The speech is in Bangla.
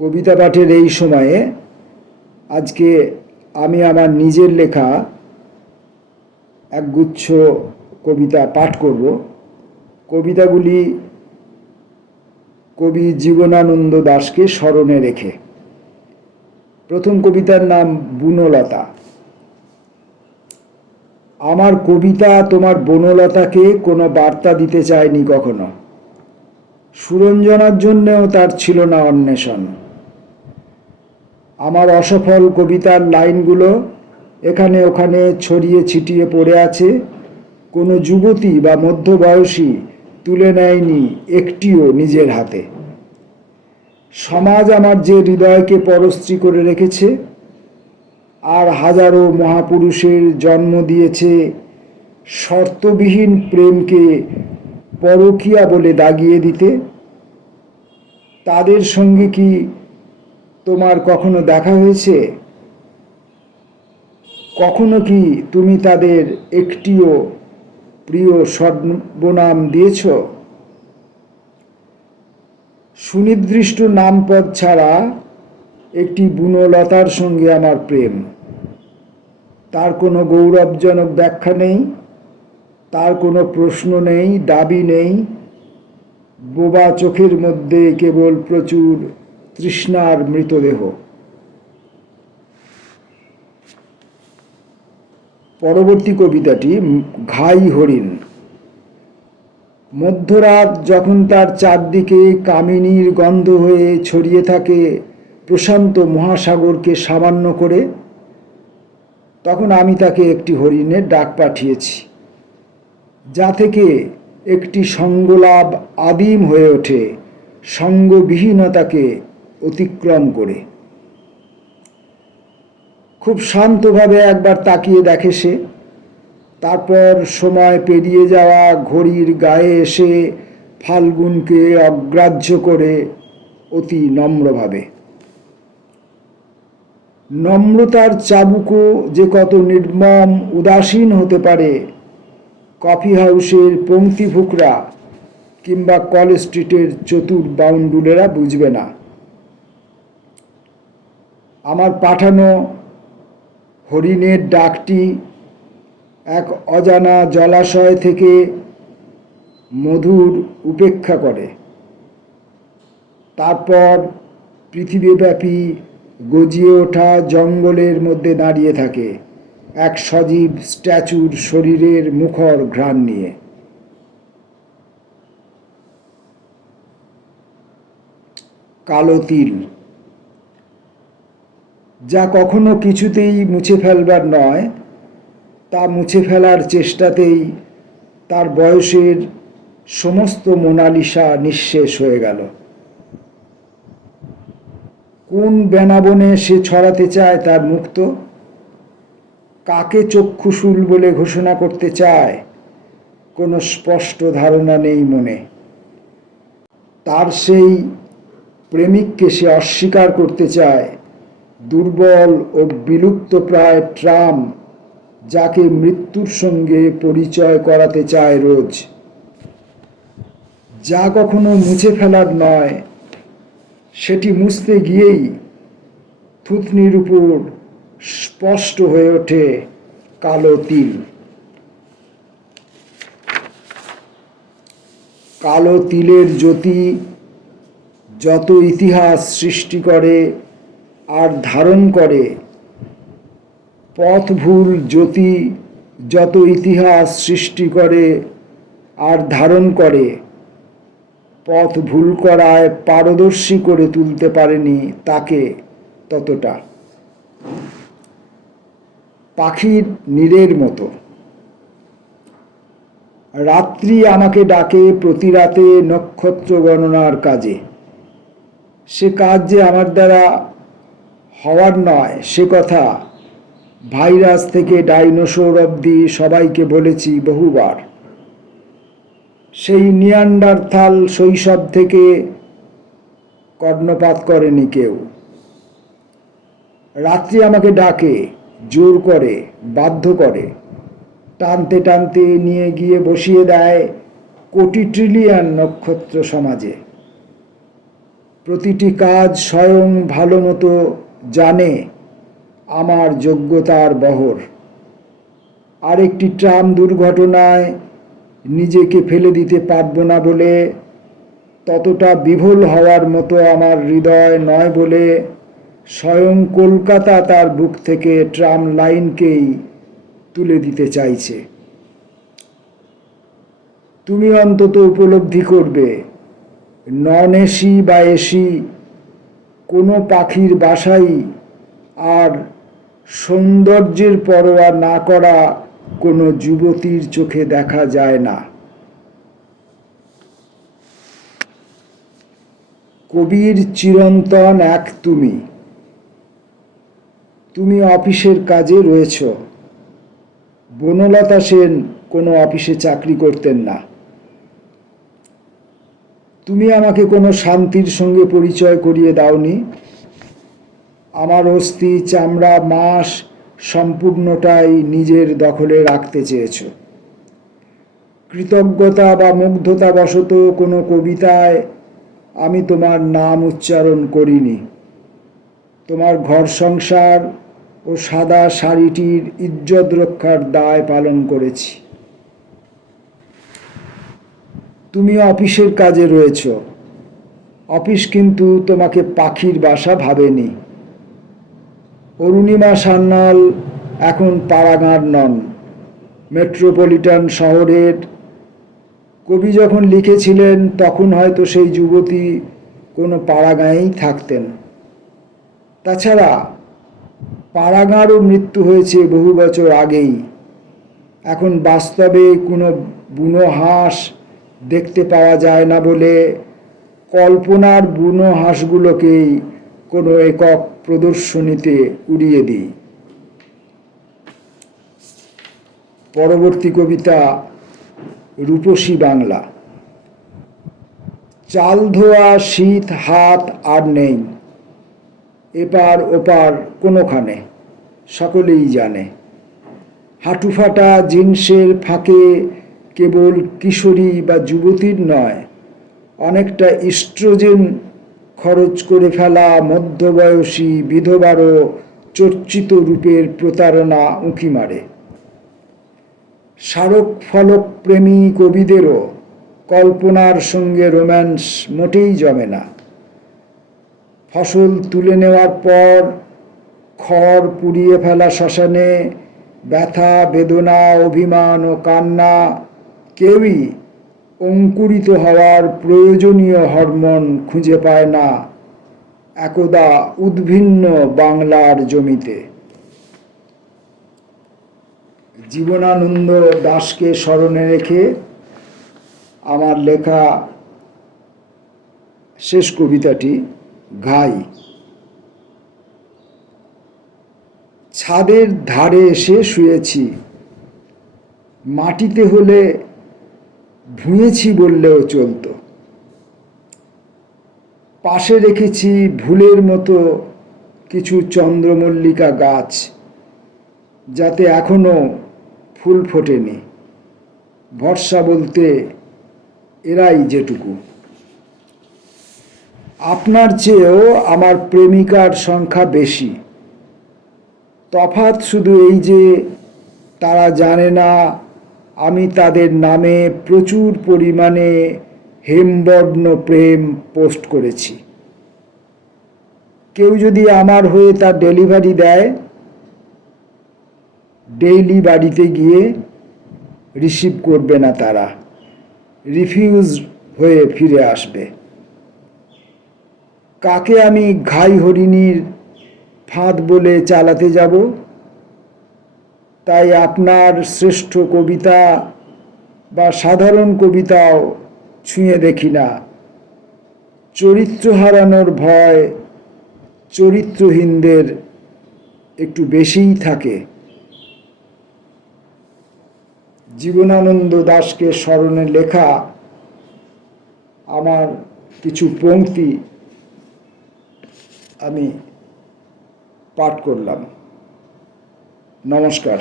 কবিতা পাঠের এই সময়ে আজকে আমি আমার নিজের লেখা একগুচ্ছ কবিতা পাঠ করব। কবিতাগুলি কবি জীবনানন্দ দাশকে স্মরণে রেখে। প্রথম কবিতার নাম বনলতা। আমার কবিতা তোমার বনলতাকে কোনো বার্তা দিতে চায়নি কখনো। সুরঞ্জনার জন্যেও তার ছিল না অন্বেষণ। আমার অসফল কবিতার লাইনগুলো এখানে ওখানে ছড়িয়ে ছিটিয়ে পড়ে আছে। কোনো যুবতী বা মধ্যবয়সী তুলে নেয়নি একটিও নিজের হাতে। সমাজ আমার যে হৃদয়কে পরশ্রী করে রেখেছে, আর হাজারো মহাপুরুষের জন্ম দিয়েছে শর্তবিহীন প্রেমকে পরকীয়া বলে দাগিয়ে দিতে, তাদের সঙ্গে কি তোমার কখনো দেখা হয়েছে? কখনো কি তুমি তাদের একটিও প্রিয় সর্বনাম দিয়েছ? সুনির্দিষ্ট নামপদ ছাড়া একটি বনলতার সঙ্গে আমার প্রেম। তার কোনো গৌরবজনক ব্যাখ্যা নেই, তার কোনো প্রশ্ন নেই, দাবি নেই। বোবা চোখের মধ্যে কেবল প্রচুর তৃষ্ণার মৃতদেহ। পরবর্তী কবিতাটি ঘাই হরিণ। মধ্যরাত যখন তার চারদিকে কামিনীর গন্ধ হয়ে ছড়িয়ে থাকে প্রশান্ত মহাসাগরকে সামান্য করে, তখন আমি তাকে একটি হরিণের ডাক পাঠিয়েছি, যা থেকে একটি সঙ্গলাভ আদিম হয়ে ওঠে সঙ্গবিহীনতাকে অতিক্রম করে। খুব শান্তভাবে একবার তাকিয়ে দেখে সে, তারপর সময় পেরিয়ে যাওয়া ঘড়ির গায়ে এসে ফাল্গুনকে অগ্রাহ্য করে অতি নম্রভাবে। নম্রতার চাবুকও যে কত নির্মম উদাসীন হতে পারে কফি হাউসের পংক্তি ফুকরা কিংবা কলেজ স্ট্রিটের চতুর বাউন্ডুলেরা বুঝবে না। আমার পাঠানো হরিণের ডাকটি এক অজানা জলাশয় থেকে মধুর উপেক্ষা করে, তারপর পৃথিবীব্যাপী গজিয়ে ওঠা জঙ্গলের মধ্যে দাঁড়িয়ে থাকে এক সজীব স্ট্যাচুর শরীরের মুখর ঘ্রাণ নিয়ে। কালো তিল, যা কখনো কিছুতেই মুছে ফেলবার নয়, তা মুছে ফেলার চেষ্টাতেই তার বয়সের সমস্ত মোনালিসা নিঃশেষ হয়ে গেল। কোন বেনাবনে সে ছড়াতে চায় তার মুক্ত? কাকে চক্ষুশূল বলে ঘোষণা করতে চায় কোনো স্পষ্ট ধারণা নেই মনে। তার সেই প্রেমিককে সে অস্বীকার করতে চায়, দুর্বল ও বিলুপ্তপ্রায় ট্রাম যাকে মৃত্যুর সঙ্গে পরিচয় করাতে চায় রোজ। যা কখনো মুছে ফেলার নয়, সেটি মুছতে গিয়েই থুতনির উপর স্পষ্ট হয়ে ওঠে কালো তিল। কালো তিলের জ্যোতি যত ইতিহাস সৃষ্টি করে আর ধারণ করে, পথভুল জ্যোতি যত ইতিহাস সৃষ্টি করে আর ধারণ করে, পথ ভুল করায় পারদর্শী করে তুলতে পারেনি তাকে ততটা। পাখির নীড়ের মতো রাত্রি আমাকে ডাকে প্রতি রাতে নক্ষত্র গণনার কাজে। সে কাজ যে আমার দ্বারা হওয়ার নয় সে কথা ভাইরাস থেকে ডাইনোসর অবধি সবাইকে বলেছি বহুবার। সেই নিয়ান্ডারথাল শৈশব থেকে কর্ণপাত করেনি কেউ। রাত্রি আমাকে ডাকে, জোর করে, বাধ্য করে, টানতে টানতে নিয়ে গিয়ে বসিয়ে দেয় কোটি ট্রিলিয়ন নক্ষত্র সমাজে। প্রতিটি কাজ স্বয়ং ভালো মতো জানে আমার যোগ্যতার বহর। আরেকটি ট্রাম দুর্ঘটনায় নিজেকে ফেলে দিতে পারবো না বলে, ততটা বিভোল হওয়ার মতো আমার হৃদয় নয় বলে স্বয়ং কলকাতা তার বুক থেকে ট্রাম লাইনকেই তুলে দিতে চাইছে। তুমি অন্তত উপলব্ধি করবে, নন এসি বা এসি কোনো পাখির বাসাই আর সৌন্দর্যের পরোয়া না করা কোনো যুবতীর চোখে দেখা যায় না। কবির চিরন্তন এক তুমি। তুমি অফিসের কাজে রয়েছ। বনলতা সেন কোনো অফিসে চাকরি করতেন না। তুমি আমাকে কোনো শান্তির সঙ্গে পরিচয় করিয়ে দাওনি। আমার অস্থি, চামড়া, মাস সম্পূর্ণটাই নিজের দখলে রাখতে চেয়েছ। কৃতজ্ঞতা বা মুগ্ধতা বশত কোনো কবিতায় আমি তোমার নাম উচ্চারণ করিনি। তোমার ঘর সংসার ও সাদা শাড়িটির ইজ্জত রক্ষার দায় পালন করেছি। তুমি অফিসের কাজে রয়েছ। অফিস কিন্তু তোমাকে পাখির বাসা ভাবেনি। অরুণিমা সান্যাল এখন পাড়াগাঁর নন, মেট্রোপলিটন শহরের। কবি যখন লিখেছিলেন তখন হয়তো সেই যুবতী কোনো পাড়াগাঁয়েই থাকতেন। তাছাড়া পাড়াগাঁরও মৃত্যু হয়েছে বহু বছর আগেই। এখন বাস্তবে কোনো বুনো হাঁস দেখতে পাওয়া যায় না বলে কল্পনার বুনো হাঁসগুলোকেই কোনো একক প্রদর্শনীতে উড়িয়ে দিই। পরবর্তী কবিতা, রূপসী বাংলা। চাল ধোয়া শীত হাত আর নেই, এপার ওপার কোনোখানে, সকলেই জানে। হাঁটুফাটা জিন্সের ফাঁকে কেবল কিশোরী বা যুবতীর নয়, অনেকটা ইস্ট্রোজেন খরচ করে ফেলা মধ্যবয়সী বিধবারও চর্চিত রূপের প্রতারণা উঁকি মারে। স্মারক ফলক প্রেমী কবিদেরও কল্পনার সঙ্গে রোম্যান্স মোটেই জমে না। ফসল তুলে নেওয়ার পর খড় পুড়িয়ে ফেলা শ্মশানে ব্যথা, বেদনা, অভিমান ও কান্না কেউই অঙ্কুরিত হওয়ার প্রয়োজনীয় হরমোন খুঁজে পায় না একদা উদ্ভিন্ন বাংলার জমিতে। জীবনানন্দ দাশকে স্মরণে রেখে আমার লেখা শেষ কবিতাটি, ঘাই। ছাদের ধারে এসে শুয়েছি, মাটিতে হলে ভুঁয়েছি বললেও চলতো। পাশে রেখেছি ভুলের মতো কিছু চন্দ্রমল্লিকা গাছ, যাতে এখনো ফুল ফোটেনি। ভরসা বলতে এরাই যেটুকু। আপনার চেয়েও আমার প্রেমিকার সংখ্যা বেশি। তফাৎ শুধু এই যে তারা জানে না আমি তাদের নামে প্রচুর পরিমাণে হেমবর্ণ প্রেম পোস্ট করেছি। কেউ যদি আমার হয়ে তার ডেলিভারি দেয়, ডেইলি বাড়িতে গিয়ে রিসিভ করবে না, তারা রিফিউজ হয়ে ফিরে আসবে। কাকে আমি ঘাই হরিণীর ফাঁদ বলে চালাতে যাব? তাই আপনার শ্রেষ্ঠ কবিতা বা সাধারণ কবিতাও ছুঁয়ে দেখি না। চরিত্র হারানোর ভয় চরিত্রহীনদের একটু বেশিই থাকে। জীবনানন্দ দাশকে স্মরণে লেখা আমার কিছু পংক্তি আমি পাঠ করলাম। নমস্কার।